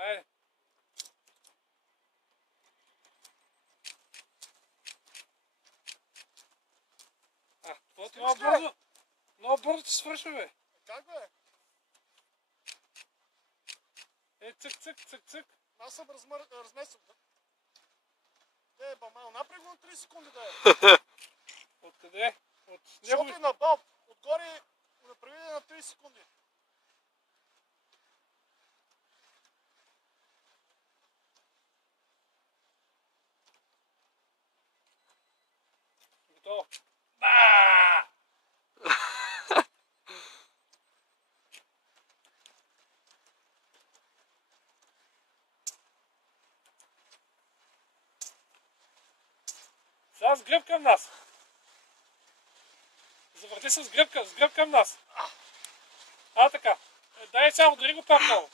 Айде. Много бързо ти свършва, бе. Как, бе? Цък, цък, цък, цък. Аз съм разместил. Мал, напред го на 30 секунди, да е. Откъде? От Защото него. е на бал. Отгоре го направи на 30 секунди. Готово. Сега с гръб към нас. Завърти се с гръб към нас. Така. Дай сега, удари го пак много.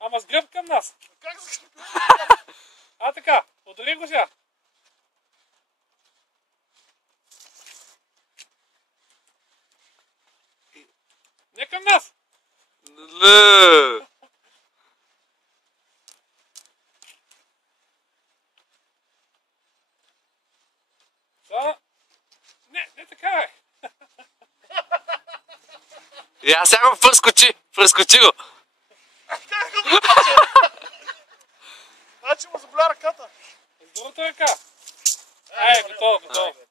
Ама с гръб към нас. Как се гръб? Така. Удари го сега. Не към нас. Не така е. Сега го прескочи го. Как го прескочи? Значи му заболя ръката. С другата ръка. Готово.